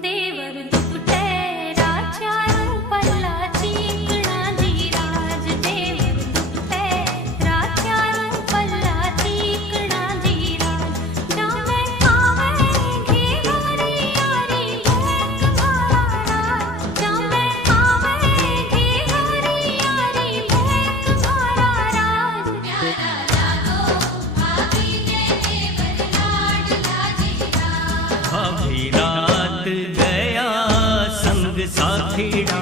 देवर दुपटे राचारू पल्ला चीकणा धीराज देवर दुपटे राचारू पल्ला चीकणा धीराज जामे खावे घी भरी यारी भेक मारा राज जामे खावे घी भरी यारी भेक मारा राज प्यारा लागो भाभी ने देवर लाडला जीरा अभी रात गया संग साथीड़ा